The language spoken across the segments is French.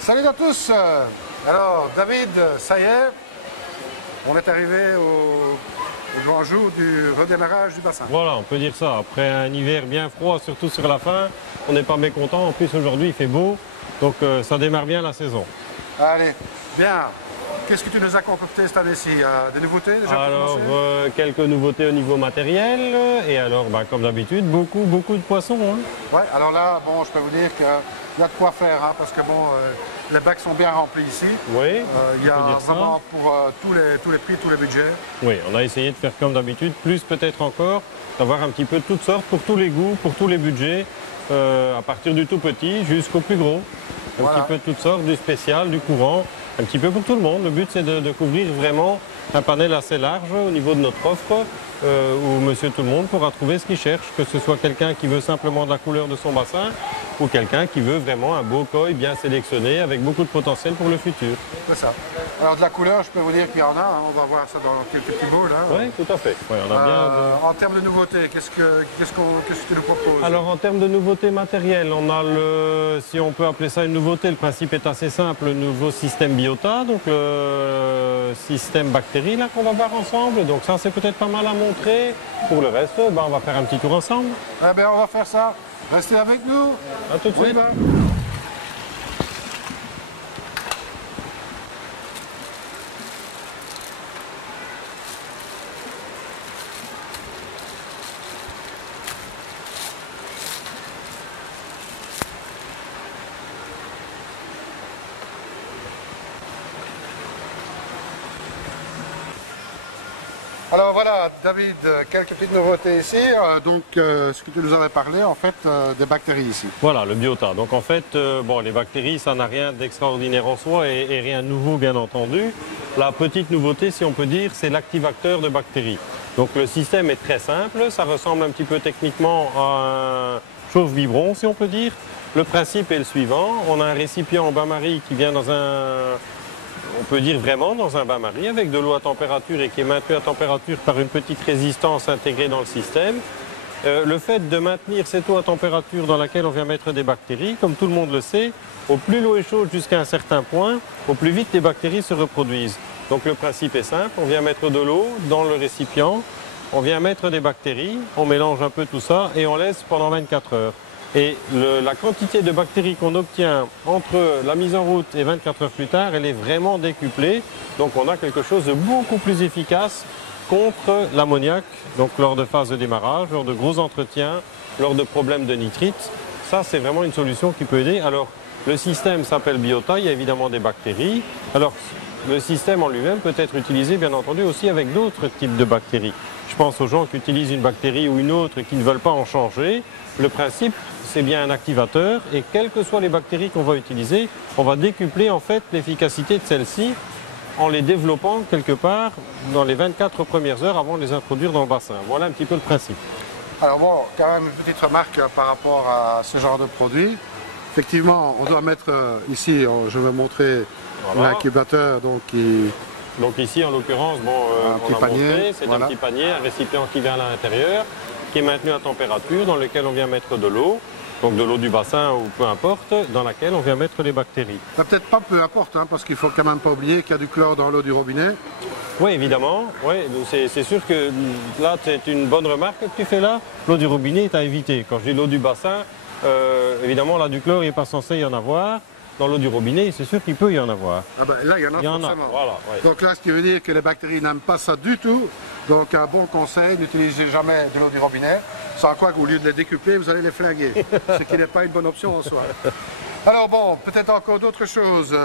Salut à tous. Alors David, ça y est, on est arrivé au grand jour du redémarrage du bassin. Voilà, on peut dire ça. Après un hiver bien froid, surtout sur la fin, on n'est pas mécontent. En plus aujourd'hui il fait beau, donc ça démarre bien la saison. Allez, bien. Qu'est-ce que tu nous as concocté cette année-ci? Des nouveautés déjà? Alors, quelques nouveautés au niveau matériel, et alors, comme d'habitude, beaucoup de poissons. Hein. Ouais, alors là, bon, je peux vous dire qu'il y a de quoi faire, hein, parce que bon, les bacs sont bien remplis ici. Oui, il y a vraiment pour tous les prix, tous les budgets. Oui, on a essayé de faire comme d'habitude, plus peut-être encore, d'avoir un petit peu de toutes sortes, pour tous les goûts, pour tous les budgets, à partir du tout petit jusqu'au plus gros. Un petit peu de toutes sortes, du spécial, du courant, un petit peu pour tout le monde. Le but, c'est de couvrir vraiment un panel assez large au niveau de notre offre, où monsieur tout le monde pourra trouver ce qu'il cherche, que ce soit quelqu'un qui veut simplement de la couleur de son bassin, ou quelqu'un qui veut vraiment un beau koi bien sélectionné, avec beaucoup de potentiel pour le futur. C'est ça. Alors de la couleur, je peux vous dire qu'il y en a, hein. On va voir ça dans quelques petits mots là. Oui, tout à fait. Ouais, on a bien En termes de nouveautés, qu'est-ce que tu nous proposes? Alors en termes de nouveautés matérielles, on a si on peut appeler ça une nouveauté, le principe est assez simple, le nouveau système Biota, donc le système bactéries là qu'on va voir ensemble. Donc ça c'est peut-être pas mal à montrer. Pour le reste, on va faire un petit tour ensemble. Eh bien on va faire ça. Restez avec nous. À tout de suite. Alors voilà, David, quelques petites nouveautés ici. Ce que tu nous avais parlé, en fait, des bactéries ici. Voilà, le Biota. Donc en fait, les bactéries, ça n'a rien d'extraordinaire en soi et rien de nouveau, bien entendu. La petite nouveauté, si on peut dire, c'est l'activateur de bactéries. Donc le système est très simple, ça ressemble un petit peu techniquement à un chauffe-biberon, si on peut dire. Le principe est le suivant, on a un récipient en bain-marie qui vient on peut dire vraiment dans un bain-marie avec de l'eau à température et qui est maintenu à température par une petite résistance intégrée dans le système. Le fait de maintenir cette eau à température dans laquelle on vient mettre des bactéries, comme tout le monde le sait, au plus l'eau est chaude jusqu'à un certain point, au plus vite les bactéries se reproduisent. Donc le principe est simple, on vient mettre de l'eau dans le récipient, on vient mettre des bactéries, on mélange un peu tout ça et on laisse pendant 24 heures. Et la quantité de bactéries qu'on obtient entre la mise en route et 24 heures plus tard, elle est vraiment décuplée. Donc on a quelque chose de beaucoup plus efficace contre l'ammoniac, donc lors de phase de démarrage, lors de gros entretiens, lors de problèmes de nitrite. Ça, c'est vraiment une solution qui peut aider. Alors, le système s'appelle Biota, il y a évidemment des bactéries. Alors, le système en lui-même peut être utilisé, bien entendu, aussi avec d'autres types de bactéries. Je pense aux gens qui utilisent une bactérie ou une autre et qui ne veulent pas en changer. Le principe, c'est bien un activateur et quelles que soient les bactéries qu'on va utiliser, on va décupler en fait l'efficacité de celles-ci en les développant quelque part dans les 24 premières heures avant de les introduire dans le bassin. Voilà un petit peu le principe. Alors bon, quand même une petite remarque par rapport à ce genre de produit. Effectivement, on doit mettre ici, je vais montrer l'incubateur Donc ici, en l'occurrence, un petit panier, c'est un petit panier, un récipient qui vient à l'intérieur, qui est maintenu à température, dans lequel on vient mettre de l'eau, donc de l'eau du bassin ou peu importe, dans laquelle on vient mettre les bactéries. Peut-être pas peu importe, hein, parce qu'il faut quand même pas oublier qu'il y a du chlore dans l'eau du robinet. Oui, évidemment. Oui, c'est sûr que là, c'est une bonne remarque que tu fais là. L'eau du robinet est à éviter. Quand je dis l'eau du bassin, évidemment, là, du chlore, il n'est pas censé y en avoir. Dans l'eau du robinet, c'est sûr qu'il peut y en avoir. Ah ben, là, il y en a forcément. Voilà, ouais. Donc là, ce qui veut dire que les bactéries n'aiment pas ça du tout. Donc un bon conseil, n'utilisez jamais de l'eau du robinet. Sans quoi qu'au lieu de les décupler, vous allez les flinguer. Ce qui n'est pas une bonne option en soi. Alors bon, peut-être encore d'autres choses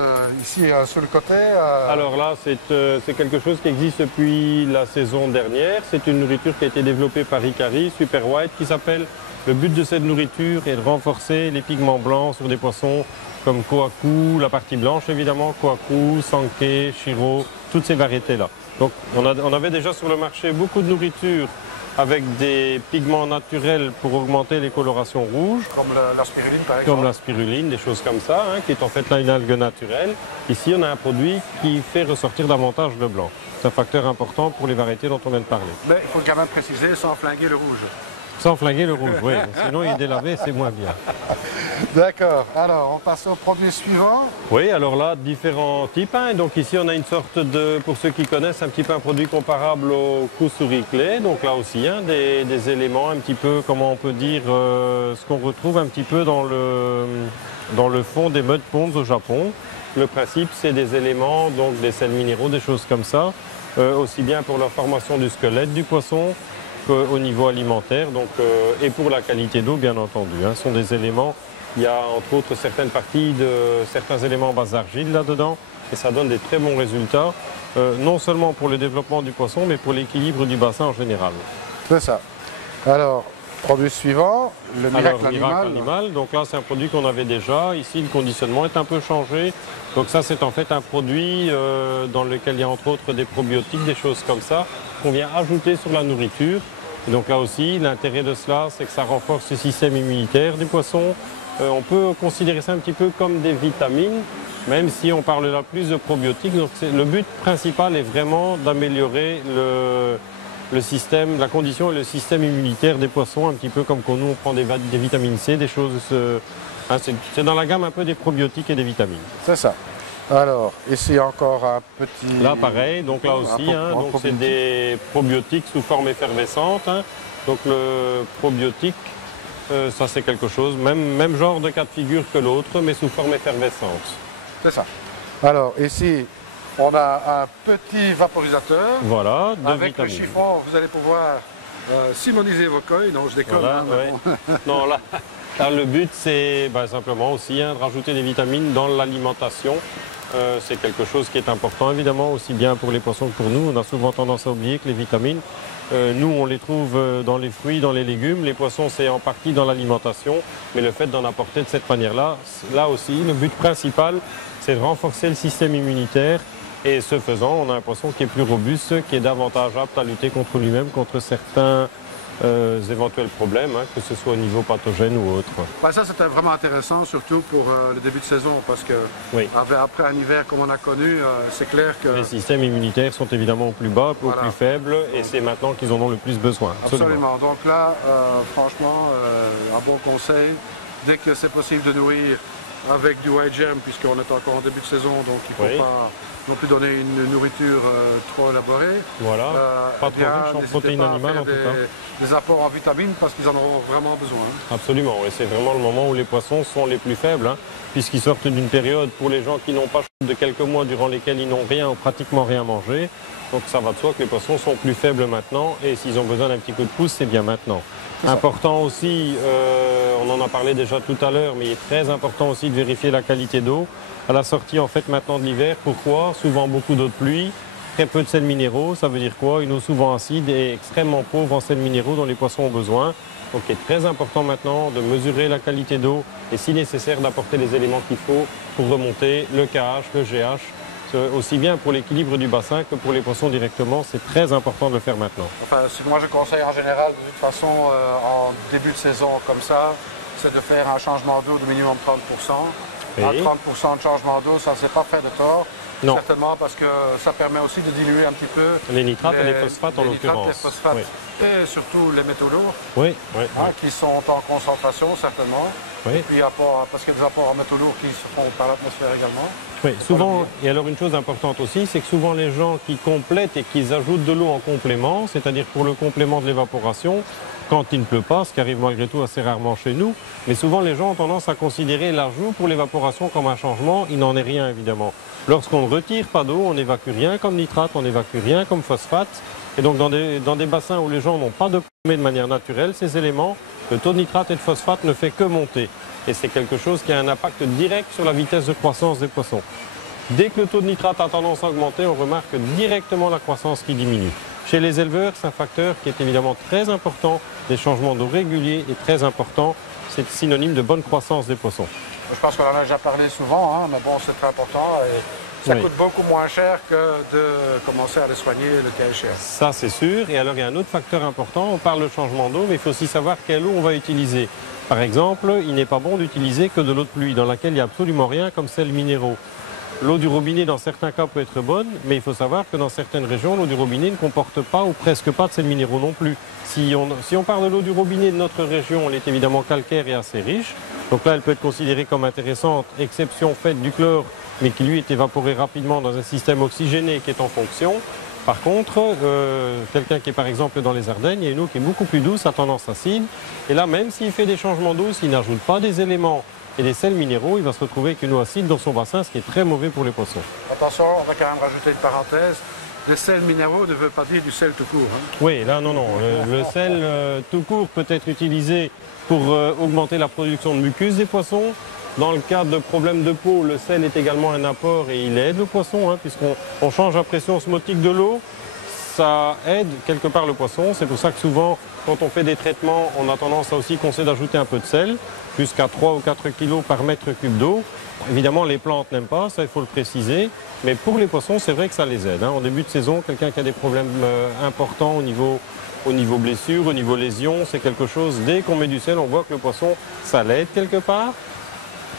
ici sur le côté. Alors là, c'est quelque chose qui existe depuis la saison dernière. C'est une nourriture qui a été développée par Ikari, Super White, qui s'appelle. Le but de cette nourriture est de renforcer les pigments blancs sur des poissons comme Kohaku, la partie blanche évidemment, Kohaku, Sankei, Shiro, toutes ces variétés-là. Donc on avait déjà sur le marché beaucoup de nourriture avec des pigments naturels pour augmenter les colorations rouges. Comme la spiruline par exemple. Comme la spiruline, des choses comme ça, hein, qui est en fait là une algue naturelle. Ici on a un produit qui fait ressortir davantage le blanc. C'est un facteur important pour les variétés dont on vient de parler. Mais il faut quand même préciser sans flinguer le rouge. Sans flinguer le rouge, oui. Sinon, il est délavé, c'est moins bien. D'accord. Alors, on passe au produit suivant. Oui, alors là, différents types. Hein. Donc ici, on a une sorte de, pour ceux qui connaissent, un petit peu un produit comparable au Kusuri-Clay. Donc là aussi, hein, des éléments un petit peu, comment on peut dire, ce qu'on retrouve un petit peu dans le fond des mud ponds au Japon. Le principe, c'est des éléments, donc des sels minéraux, des choses comme ça, aussi bien pour la formation du squelette du poisson qu'au niveau alimentaire, donc, et pour la qualité d'eau, bien entendu. Hein. Ce sont des éléments. Il y a entre autres certaines parties de certains éléments en base argile là-dedans et ça donne des très bons résultats, non seulement pour le développement du poisson mais pour l'équilibre du bassin en général. C'est ça. Alors, produit suivant, le Miracle Animal. Donc là c'est un produit qu'on avait déjà. Ici le conditionnement est un peu changé. Donc ça c'est en fait un produit dans lequel il y a entre autres des probiotiques, des choses comme ça, qu'on vient ajouter sur la nourriture. Et donc là aussi l'intérêt de cela c'est que ça renforce le système immunitaire du poisson. On peut considérer ça un petit peu comme des vitamines, même si on parle là plus de probiotiques. Donc le but principal est vraiment d'améliorer le système, la condition et le système immunitaire des poissons, un petit peu comme quand nous on prend des vitamines C, des choses. Hein, c'est dans la gamme un peu des probiotiques et des vitamines. C'est ça. Alors, ici encore un petit... Là pareil, donc là aussi, hein, donc c'est des probiotiques sous forme effervescente. Hein. Donc le probiotique, ça c'est quelque chose, même genre de cas de figure que l'autre, mais sous forme effervescente. C'est ça. Alors ici, on a un petit vaporisateur. Voilà, de avec vitamines. Le chiffon, vous allez pouvoir simoniser vos coils. Non, je déconne. Voilà, hein, ouais. bon. Non, là, le but c'est simplement aussi hein, de rajouter des vitamines dans l'alimentation. C'est quelque chose qui est important évidemment, aussi bien pour les poissons que pour nous. On a souvent tendance à oublier que les vitamines, nous on les trouve dans les fruits, dans les légumes. Les poissons c'est en partie dans l'alimentation, mais le fait d'en apporter de cette manière-là, là aussi, le but principal c'est de renforcer le système immunitaire. Et ce faisant, on a un poisson qui est plus robuste, qui est davantage apte à lutter contre lui-même, contre certains éventuels problèmes, hein, que ce soit au niveau pathogène ou autre. Ben, ça c'était vraiment intéressant, surtout pour le début de saison, parce que oui. Après un hiver comme on a connu, c'est clair que... Les systèmes immunitaires sont évidemment au plus bas, au plus faibles, et c'est maintenant qu'ils en ont le plus besoin. Absolument. Donc là, franchement, un bon conseil, dès que c'est possible de nourrir avec du white germ, puisqu'on est encore en début de saison, donc il ne faut pas non plus donner une nourriture trop élaborée. Voilà, pas trop riche en protéines animales en tout cas. Des apports en vitamines parce qu'ils en auront vraiment besoin. Absolument, et c'est vraiment le moment où les poissons sont les plus faibles, hein, puisqu'ils sortent d'une période pour les gens qui n'ont pas de quelques mois durant lesquels ils n'ont rien ou pratiquement rien mangé. Donc ça va de soi que les poissons sont plus faibles maintenant, et s'ils ont besoin d'un petit coup de pouce, c'est bien maintenant. Important aussi, on en a parlé déjà tout à l'heure, mais il est très important aussi de vérifier la qualité d'eau. À la sortie en fait maintenant de l'hiver, pourquoi? Souvent beaucoup d'eau de pluie, très peu de sels minéraux, ça veut dire quoi? Une eau souvent acide et extrêmement pauvre en sels minéraux dont les poissons ont besoin. Donc il est très important maintenant de mesurer la qualité d'eau et si nécessaire d'apporter les éléments qu'il faut pour remonter le KH, le GH, aussi bien pour l'équilibre du bassin que pour les poissons directement, c'est très important de le faire maintenant. Enfin, moi je conseille en général, de toute façon, en début de saison comme ça, c'est de faire un changement d'eau de minimum 30%. Oui. À 30% de changement d'eau, ça ne s'est pas fait de tort. Non. Certainement parce que ça permet aussi de diluer un petit peu les nitrates et les phosphates en l'occurrence. Les phosphates et surtout les métaux lourds qui sont en concentration certainement. Oui. Et puis parce qu'il y a des apports en métaux lourds qui se font par l'atmosphère également. Oui, souvent, et alors une chose importante aussi, c'est que souvent les gens qui complètent et qui ajoutent de l'eau en complément, c'est-à-dire pour le complément de l'évaporation, quand il ne pleut pas, ce qui arrive malgré tout assez rarement chez nous, mais souvent les gens ont tendance à considérer l'ajout pour l'évaporation comme un changement, il n'en est rien évidemment. Lorsqu'on ne retire pas d'eau, on n'évacue rien comme nitrate, on n'évacue rien comme phosphate, et donc dans des bassins où les gens n'ont pas de manière naturelle, ces éléments, le taux de nitrate et de phosphate ne fait que monter. Et c'est quelque chose qui a un impact direct sur la vitesse de croissance des poissons. Dès que le taux de nitrate a tendance à augmenter, on remarque directement la croissance qui diminue. Chez les éleveurs, c'est un facteur qui est évidemment très important. Les changements d'eau réguliers est très important. C'est synonyme de bonne croissance des poissons. Je pense qu'on en a déjà parlé souvent, hein, mais bon, c'est très important. Et ça coûte beaucoup moins cher que de commencer à les soigner le cas échéant. Ça, c'est sûr. Et alors, il y a un autre facteur important. On parle de changement d'eau, mais il faut aussi savoir quelle eau on va utiliser. Par exemple, il n'est pas bon d'utiliser que de l'eau de pluie, dans laquelle il n'y a absolument rien comme sels minéraux. l'eau du robinet dans certains cas peut être bonne, mais il faut savoir que dans certaines régions, l'eau du robinet ne comporte pas ou presque pas de sels minéraux non plus. Si on parle de l'eau du robinet de notre région, elle est évidemment calcaire et assez riche. Donc là, elle peut être considérée comme intéressante, exception faite du chlore, mais qui lui est évaporé rapidement dans un système oxygéné qui est en fonction. Par contre, quelqu'un qui est par exemple dans les Ardennes, il y a une eau qui est beaucoup plus douce, à tendance acide. Et là, même s'il fait des changements d'eau, s'il n'ajoute pas des éléments et des sels minéraux, il va se retrouver avec une eau acide dans son bassin, ce qui est très mauvais pour les poissons. Attention, on va quand même rajouter une parenthèse. Les sels minéraux ne veut pas dire du sel tout court. Hein. Oui, là, non. Le sel tout court peut être utilisé pour augmenter la production de mucus des poissons. Dans le cadre de problèmes de peau, le sel est également un apport et il aide le poisson, hein, puisqu'on change la pression osmotique de l'eau. Ça aide quelque part le poisson. C'est pour ça que souvent, quand on fait des traitements, on a tendance à aussi conseiller d'ajouter un peu de sel, jusqu'à 3 ou 4 kg par mètre cube d'eau. Évidemment, les plantes n'aiment pas, ça il faut le préciser. Mais pour les poissons, c'est vrai que ça les aide. Hein. En début de saison, quelqu'un qui a des problèmes importants au niveau blessure, au niveau lésion, c'est quelque chose, dès qu'on met du sel, on voit que le poisson, ça l'aide quelque part.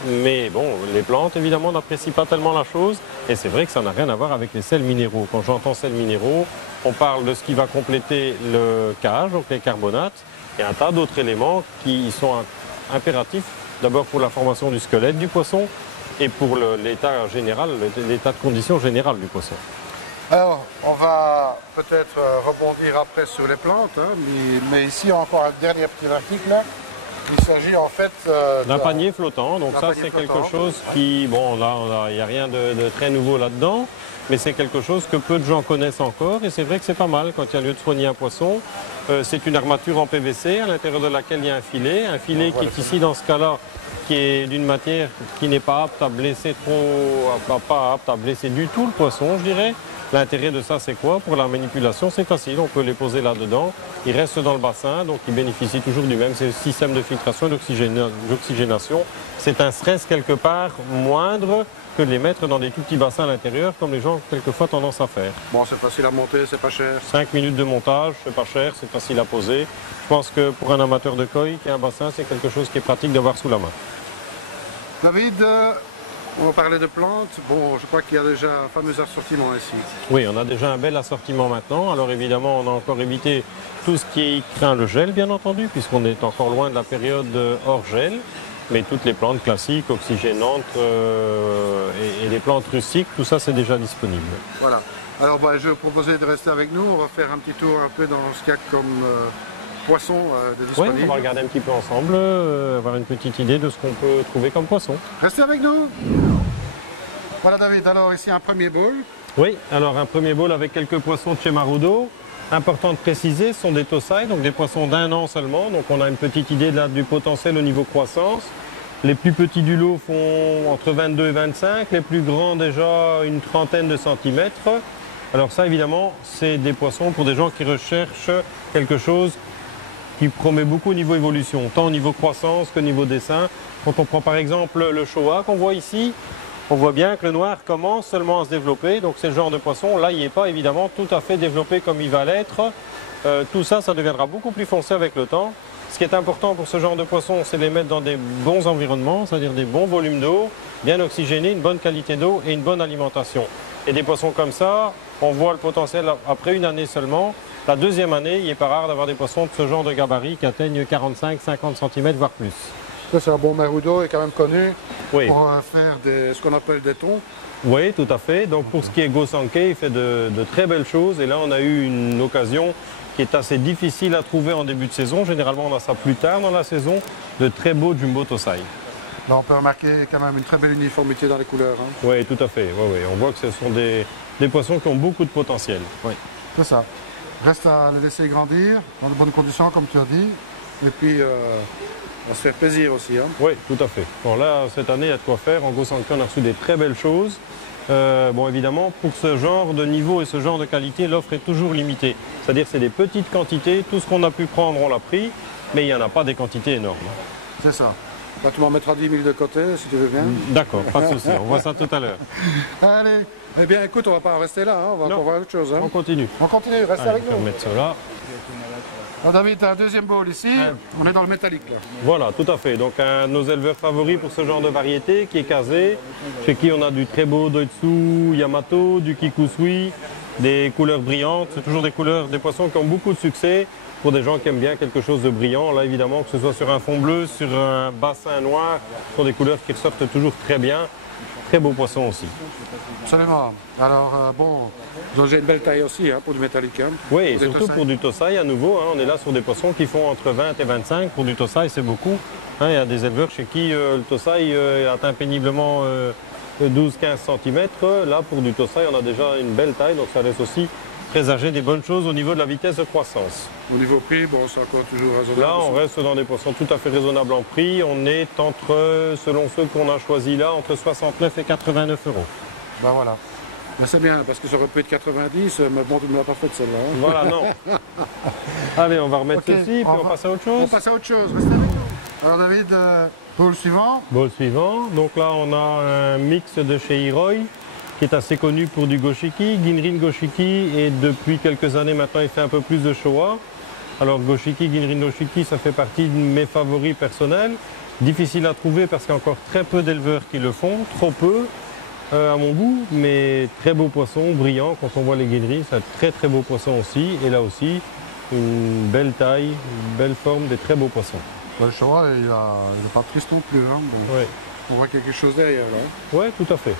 Mais bon, les plantes, évidemment, n'apprécient pas tellement la chose. Et c'est vrai que ça n'a rien à voir avec les sels minéraux. Quand j'entends sels minéraux, on parle de ce qui va compléter le KH, donc les carbonates, et un tas d'autres éléments qui sont impératifs, d'abord pour la formation du squelette du poisson et pour l'état général, l'état de condition générale du poisson. Alors, on va peut-être rebondir après sur les plantes, hein, mais ici encore un dernier petit article. Là. Il s'agit en fait d'un panier flottant, donc ça c'est quelque chose qui, bon là il n'y a rien de très nouveau là-dedans, mais c'est quelque chose que peu de gens connaissent encore et c'est vrai que c'est pas mal quand il y a lieu de soigner un poisson. C'est une armature en PVC à l'intérieur de laquelle il y a un filet qui est ici dans ce cas-là, qui est d'une matière qui n'est pas apte à blesser pas apte à blesser du tout le poisson, je dirais. L'intérêt de ça, c'est quoi? Pour la manipulation, c'est facile. On peut les poser là-dedans. Ils restent dans le bassin, donc ils bénéficient toujours du même système de filtration et d'oxygénation. C'est un stress quelque part moindre que de les mettre dans des tout petits bassins à l'intérieur, comme les gens quelquefois tendance à faire. Bon, c'est facile à monter, c'est pas cher. 5 minutes de montage, c'est pas cher, c'est facile à poser. Je pense que pour un amateur de koi, qui a un bassin, c'est quelque chose qui est pratique d'avoir sous la main. David, on va parler de plantes. Bon, je crois qu'il y a déjà un fameux assortiment ici. Oui, on a déjà un bel assortiment maintenant. Alors évidemment, on a encore évité tout ce qui craint le gel, bien entendu, puisqu'on est encore loin de la période hors gel. Mais toutes les plantes classiques, oxygénantes et les plantes rustiques, tout ça, c'est déjà disponible. Voilà. Alors, je vais vous proposer de rester avec nous. On va faire un petit tour un peu dans ce qu'il y a comme poisson de disponible. Oui, on va regarder un petit peu ensemble, avoir une petite idée de ce qu'on peut trouver comme poisson. Restez avec nous. Voilà David, alors ici un premier bol. Oui, alors un premier bol avec quelques poissons de chez Marudo. Important de préciser, ce sont des Tosai, donc des poissons d'1 an seulement. Donc on a une petite idée là, du potentiel au niveau croissance. Les plus petits du lot font entre 22 et 25, les plus grands déjà une trentaine de centimètres. Alors ça évidemment, c'est des poissons pour des gens qui recherchent quelque chose qui promet beaucoup au niveau évolution, tant au niveau croissance qu'au niveau dessin. Quand on prend par exemple le Showa qu'on voit ici, on voit bien que le noir commence seulement à se développer. Donc c'est le genre de poisson, là il n'est pas évidemment tout à fait développé comme il va l'être. Tout ça, ça deviendra beaucoup plus foncé avec le temps. Ce qui est important pour ce genre de poisson, c'est de les mettre dans des bons environnements, c'est-à-dire des bons volumes d'eau, bien oxygénés, une bonne qualité d'eau et une bonne alimentation. Et des poissons comme ça, on voit le potentiel après une année seulement. La deuxième année, il n'est pas rare d'avoir des poissons de ce genre de gabarit qui atteignent 45-50 cm, voire plus. Ça, c'est un bon Marudo, est quand même connu pour faire ce qu'on appelle des thons. Oui, tout à fait. Donc pour ce qui est Go-Sankei, il fait de très belles choses. Et là, on a eu une occasion qui est assez difficile à trouver en début de saison. Généralement, on a ça plus tard dans la saison, de très beaux Jumbo Tosai. Là, on peut remarquer quand même une très belle uniformité dans les couleurs. Hein. Oui, tout à fait. Oui. On voit que ce sont des poissons qui ont beaucoup de potentiel. Oui. C'est ça. Reste à les laisser grandir dans de bonnes conditions, comme tu as dit. Et puis, on va se faire plaisir aussi. Hein. Oui, tout à fait. Bon, là, cette année, il y a de quoi faire. En Go-Sankei, on a reçu des très belles choses. Bon, évidemment, pour ce genre de niveau et ce genre de qualité, l'offre est toujours limitée. C'est-à-dire c'est des petites quantités. Tout ce qu'on a pu prendre, on l'a pris. Mais il n'y en a pas des quantités énormes. C'est ça. Là, tu m'en mettras 10 000 de côté, si tu veux bien. D'accord, pas de souci. On voit ça tout à l'heure. Allez. Eh bien, écoute, on ne va pas en rester là. Hein. On va voir autre chose. Hein. On continue. On continue. Restez avec nous. On va mettre ça là. Alors David, tu as un deuxième bowl ici. On est dans le métallique là. Voilà, tout à fait. Donc un de nos éleveurs favoris pour ce genre de variété qui est casé, chez qui on a du très beau Doitsu Yamato, du Kikusui, des couleurs brillantes. C'est toujours des couleurs, des poissons qui ont beaucoup de succès pour des gens qui aiment bien quelque chose de brillant. Là évidemment, que ce soit sur un fond bleu, sur un bassin noir, ce sont des couleurs qui ressortent toujours très bien. Très beau poisson aussi. Absolument. Alors bon, j'ai une belle taille aussi hein, pour du métallique. Hein. Oui, et surtout pour du Tosai à nouveau. Hein, on est là sur des poissons qui font entre 20 et 25. Pour du Tosai, c'est beaucoup. Hein, il y a des éleveurs chez qui le Tosai atteint péniblement 12-15 cm. Là, pour du Tosai, on a déjà une belle taille, donc ça laisse aussi présager des bonnes choses au niveau de la vitesse de croissance. Au niveau prix, bon, c'est encore toujours raisonnable. Là, on reste dans des poissons tout à fait raisonnables en prix. On est entre, selon ceux qu'on a choisis là, entre 69 et 89 euros. Ben voilà. Mais c'est bien, parce que ça aurait pu être 90, mais bon, tu ne me l'as pas fait celle-là. Hein. Voilà, non. Allez, on va remettre ceci, puis on passe à autre chose. On passe à autre chose, restez avec nous. Alors David, bowl suivant. Bowl suivant. Donc là, on a un mix de chez Hiroi, qui est assez connu pour du Goshiki, Ginrin Goshiki, et depuis quelques années maintenant, il fait un peu plus de Showa. Alors Goshiki, Ginrin Goshiki, ça fait partie de mes favoris personnels. Difficile à trouver parce qu'il y a encore très peu d'éleveurs qui le font, trop peu à mon goût, mais très beau poisson, brillant. Quand on voit les Ginrin, c'est un très beau poisson aussi. Et là aussi, une belle taille, une belle forme, des très beaux poissons. Le Showa, il n'est pas triste non plus. Hein, bon. Ouais. On voit quelque chose derrière là. Oui, tout à fait.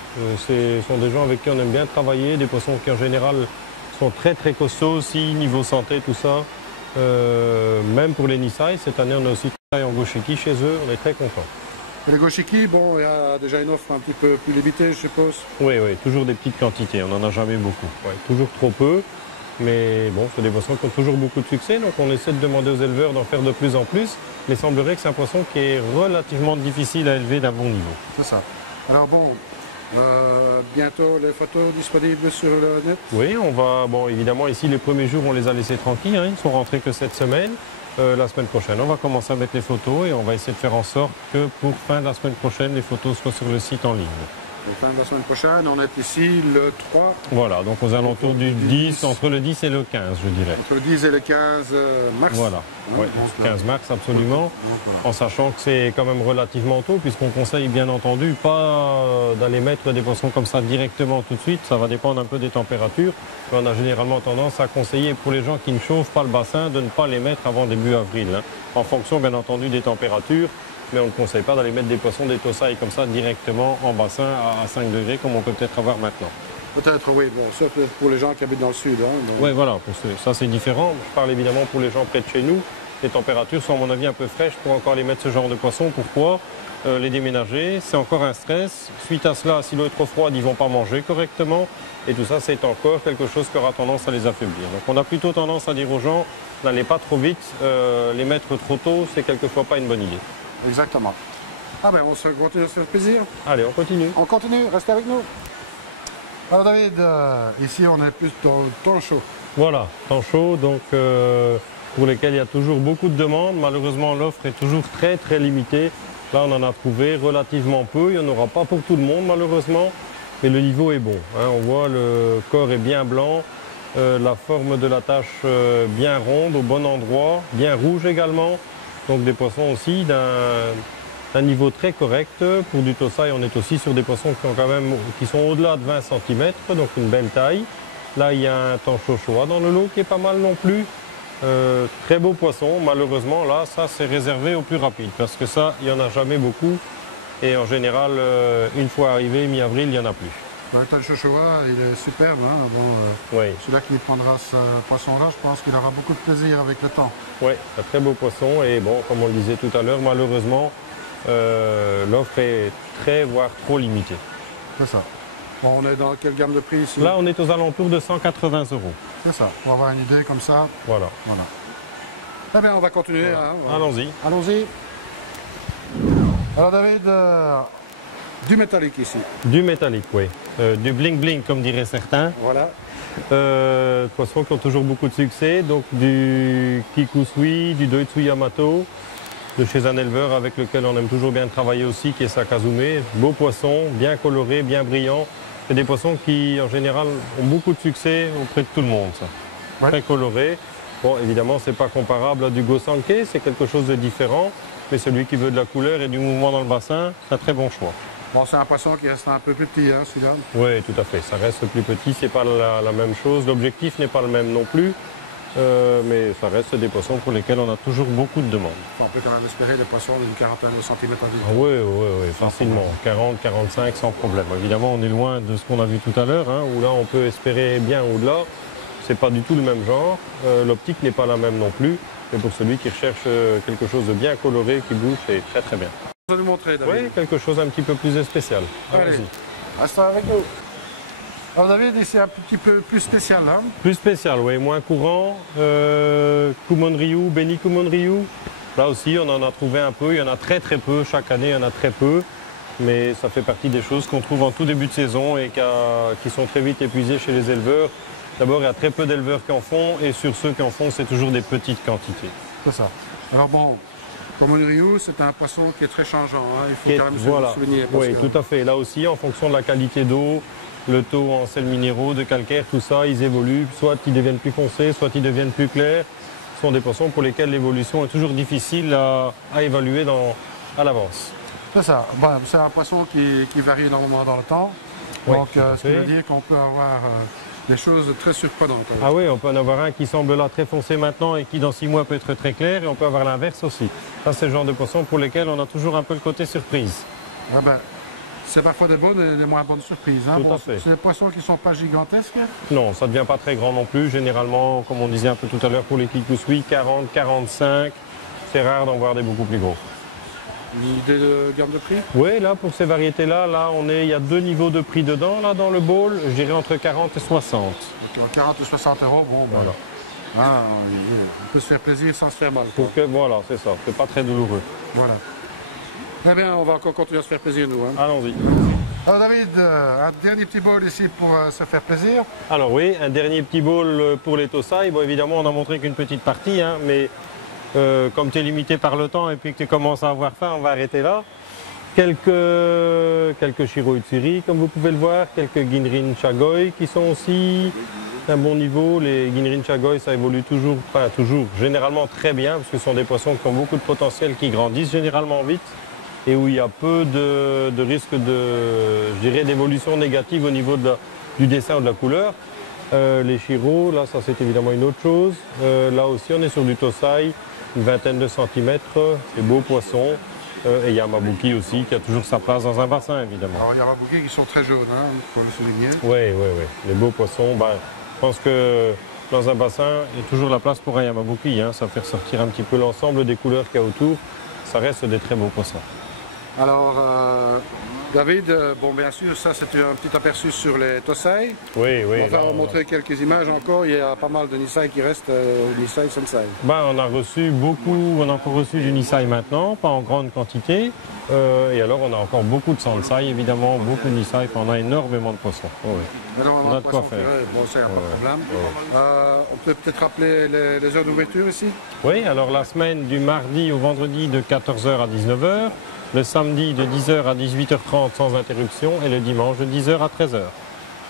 Ce sont des gens avec qui on aime bien travailler, des poissons qui en général sont très costauds aussi, niveau santé, tout ça. Même pour les Nisai, cette année on a aussi travaillé en Goshiki chez eux, on est très contents. Et les Goshiki, bon, il y a déjà une offre un petit peu plus limitée, je suppose. Oui, toujours des petites quantités, on n'en a jamais beaucoup. Ouais, toujours trop peu, mais bon, c'est des poissons qui ont toujours beaucoup de succès, donc on essaie de demander aux éleveurs d'en faire de plus en plus. Mais il semblerait que c'est un poisson qui est relativement difficile à élever d'un bon niveau. C'est ça. Alors bon, bientôt les photos disponibles sur le net. Oui, on va, bon évidemment ici les premiers jours on les a laissés tranquilles, hein, ils sont rentrés que cette semaine. La semaine prochaine on va commencer à mettre les photos et on va essayer de faire en sorte que pour fin de la semaine prochaine les photos soient sur le site en ligne. Fin de la semaine prochaine, on est ici le 3. Voilà, donc aux alentours du 10, entre le 10 et le 15 je dirais. Entre le 10 et le 15 mars. Voilà, ouais, 15 mars absolument, en sachant que c'est quand même relativement tôt puisqu'on conseille bien entendu pas d'aller mettre des poissons comme ça directement tout de suite, ça va dépendre un peu des températures. Mais on a généralement tendance à conseiller pour les gens qui ne chauffent pas le bassin de ne pas les mettre avant début avril, hein, en fonction bien entendu des températures. Mais on ne conseille pas d'aller mettre des poissons, des Tosai comme ça directement en bassin à 5 degrés comme on peut peut-être avoir maintenant. Peut-être, oui, bon, ça peut être pour les gens qui habitent dans le sud. Hein, oui, voilà, ça c'est différent. Je parle évidemment pour les gens près de chez nous. Les températures sont à mon avis un peu fraîches pour encore les mettre ce genre de poissons. Pourquoi les déménager, c'est encore un stress. Suite à cela, si l'eau est trop froide, ils ne vont pas manger correctement. Et tout ça, c'est encore quelque chose qui aura tendance à les affaiblir. Donc on a plutôt tendance à dire aux gens, n'allez pas trop vite, les mettre trop tôt, c'est quelquefois pas une bonne idée. Exactement. Ah ben on se continue à se faire plaisir. Allez, on continue. On continue, restez avec nous. Alors David, ici on est plus dans le temps chaud. Voilà, temps chaud, donc pour lesquels il y a toujours beaucoup de demandes. Malheureusement, l'offre est toujours très limitée. Là, on en a trouvé relativement peu. Il n'y en aura pas pour tout le monde, malheureusement. Mais le niveau est bon. Hein. On voit le corps est bien blanc, la forme de la tache bien ronde, au bon endroit, bien rouge également. Donc des poissons aussi d'un niveau très correct. Pour du Tosai, on est aussi sur des poissons qui sont au-delà de 20 cm, donc une belle taille. Là, il y a un Tancho Showa dans le lot qui est pas mal non plus. Très beau poisson. Malheureusement, là, ça, c'est réservé aux plus rapides parce que ça, il n'y en a jamais beaucoup. Et en général, une fois arrivé, mi-avril, il n'y en a plus. Le Tancho Showa, il est superbe. Hein. Bon, oui. Celui-là qui prendra ce poisson-là, je pense qu'il aura beaucoup de plaisir avec le temps. Oui, un très beau poisson. Et bon, comme on le disait tout à l'heure, malheureusement, l'offre est très, voire trop limitée. C'est ça. Bon, on est dans quelle gamme de prix ici? Là, on est aux alentours de 180 €. C'est ça, pour avoir une idée comme ça. Voilà. Eh bien, on va continuer. Voilà. Hein, Allons-y. Allons-y. Alors David, du métallique ici. Du métallique, oui. Du bling-bling, comme diraient certains. Voilà. Poissons qui ont toujours beaucoup de succès. Donc du Kikusui, du Doitsu Yamato, de chez un éleveur avec lequel on aime toujours bien travailler aussi, qui est Sakazume. Beau poisson, bien coloré, bien brillant. C'est des poissons qui, en général, ont beaucoup de succès auprès de tout le monde. Ça. Ouais. Très coloré. Bon, évidemment, c'est pas comparable à du Gosanke, c'est quelque chose de différent. Mais celui qui veut de la couleur et du mouvement dans le bassin, c'est un très bon choix. Bon, c'est un poisson qui reste un peu plus petit, hein, celui-là. Oui, tout à fait. Ça reste plus petit, c'est pas la même chose. L'objectif n'est pas le même non plus. Mais ça reste des poissons pour lesquels on a toujours beaucoup de demandes. On peut quand même espérer des poissons d'une quarantaine de centimètres à vide. Oui, oui, facilement. 40, 45 sans problème. Évidemment, on est loin de ce qu'on a vu tout à l'heure, hein, où là on peut espérer bien au-delà. C'est pas du tout le même genre. L'optique n'est pas la même non plus. Mais pour celui qui recherche quelque chose de bien coloré, qui bouge, c'est très très bien. Vous allez nous montrer, David. Oui, quelque chose un petit peu plus spécial. Allez, restez avec nous. Alors David, c'est un petit peu plus spécial, hein? Plus spécial, oui, moins courant. Kumonryu, Beni Kumonryu. Là aussi, on en a trouvé un peu. Il y en a très très peu. Chaque année, il y en a très peu. Mais ça fait partie des choses qu'on trouve en tout début de saison et qui sont très vite épuisées chez les éleveurs. D'abord, il y a très peu d'éleveurs qui en font. Et sur ceux qui en font, c'est toujours des petites quantités. C'est ça. Alors bon, Kumonryu, c'est un poisson qui est très changeant. Hein? Il faut quand même se souvenir. Oui, tout à fait. Là aussi, en fonction de la qualité d'eau, le taux en sels minéraux, de calcaire, tout ça, ils évoluent. Soit ils deviennent plus foncés, soit ils deviennent plus clairs. Ce sont des poissons pour lesquels l'évolution est toujours difficile à évaluer à l'avance. C'est ça. Bon, c'est un poisson qui varie énormément dans le temps. Oui, donc, ce qui veut dire qu'on peut avoir des choses très surprenantes. Ah oui, on peut en avoir un qui semble là très foncé maintenant et qui dans 6 mois peut être très clair. Et on peut avoir l'inverse aussi. Ça, c'est le genre de poisson pour lesquels on a toujours un peu le côté surprise. Ah ben, c'est parfois des bonnes et des moins bonnes surprises. Hein. Tout à fait. C'est des poissons qui ne sont pas gigantesques. Non, ça ne devient pas très grand non plus. Généralement, comme on disait un peu tout à l'heure pour les Kikussui, 40, 45. C'est rare d'en voir des beaucoup plus gros. Une idée de gamme de prix? Oui, là, pour ces variétés-là, il y a 2 niveaux de prix dedans, là, dans le bowl. Je dirais entre 40 et 60. Donc, 40 ou 60 €, bon, voilà. Hein, on peut se faire plaisir sans se faire mal. Voilà, c'est ça. C'est pas très douloureux. Voilà. Eh bien, on va encore continuer à se faire plaisir, nous. Hein. Allons-y. Alors, David, un dernier petit bol ici pour se faire plaisir. Alors oui, un dernier petit bowl pour les Tosai. Bon, évidemment, on n'a montré qu'une petite partie, hein, mais comme tu es limité par le temps et puis que tu commences à avoir faim, on va arrêter là. Quelques Shiro Utsuri, comme vous pouvez le voir, quelques Ginrin Chagoi qui sont aussi un bon niveau. Les Ginrin Chagoi, ça évolue toujours, généralement très bien, parce que ce sont des poissons qui ont beaucoup de potentiel, qui grandissent généralement vite, et où il y a peu de risque d'évolution négative au niveau du dessin ou de la couleur. Les Shiro, là, ça c'est évidemment une autre chose. Là aussi, on est sur du Tosai, une vingtaine de centimètres, des beaux poissons. Et Yamabuki aussi, qui a toujours sa place dans un bassin, évidemment. Alors, Yamabuki qui sont très jaunes, il faut le souligner. Oui. Les beaux poissons, je pense que dans un bassin, il y a toujours la place pour un Yamabuki. Hein. Ça fait ressortir un petit peu l'ensemble des couleurs qu'il y a autour. Ça reste des très beaux poissons. Alors, David, bon, bien sûr, ça c'est un petit aperçu sur les Tosai. Oui. On va montrer quelques images encore. Il y a pas mal de Nisai qui restent, Nisai Sensai. On a reçu beaucoup, on a encore reçu du Nisai maintenant, pas en grande quantité. Et alors, on a encore beaucoup de Sansai, évidemment, beaucoup de Nisai, on a énormément de poissons. On a de quoi faire. Bon, c'est pas de problème. On peut peut-être rappeler les heures d'ouverture ici? Oui, alors la semaine du mardi au vendredi de 14 h à 19 h. Le samedi de 10 h à 18 h 30 sans interruption et le dimanche de 10 h à 13 h.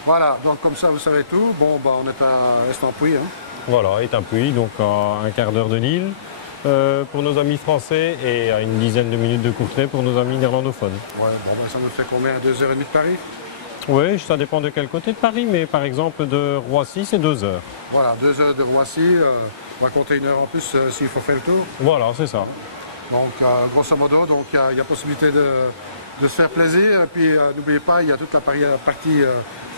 Voilà, donc comme ça vous savez tout. Bon, on est à Estampouy. Hein. Voilà, Estampouy, donc à un quart d'heure de Lille pour nos amis français et à une dizaine de minutes de Courtrai pour nos amis néerlandophones. Ouais, ça nous fait combien? 2 h 30 de Paris? Oui, ça dépend de quel côté de Paris, mais par exemple de Roissy, c'est 2 h. Voilà, 2 h de Roissy, on va compter 1 heure en plus s'il faut faire le tour. Voilà, c'est ça. Donc, grosso modo, il y a possibilité de se faire plaisir. Et puis, n'oubliez pas, il y a toute la partie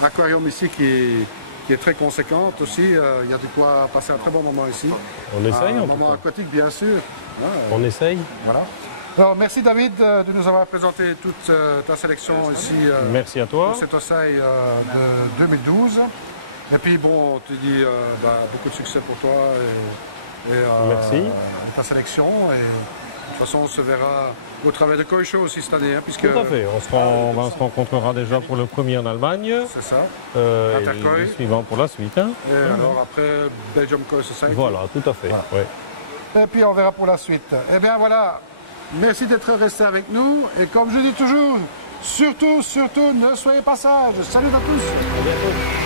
aquarium ici qui est très conséquente aussi. Il y a de quoi passer un très bon moment ici. On essaye, un moment aquatique, bien sûr. On essaye. Voilà. Alors, merci David de nous avoir présenté toute ta sélection ici. Merci à toi. Pour cette Tosai de 2012. Et puis, bon, on te dit beaucoup de succès pour toi. Merci. Ta sélection. Et de toute façon, on se verra au travers de Koi Show aussi cette année. Puisque tout à fait. On se rencontrera déjà pour le premier en Allemagne. C'est ça. Et le suivant pour la suite. Hein. Et alors après, Belgium Koi Society. Voilà, tout à fait. Voilà. Ouais. Et puis on verra pour la suite. Eh bien voilà. Merci d'être resté avec nous. Et comme je dis toujours, surtout, ne soyez pas sages. Salut à tous. À bientôt.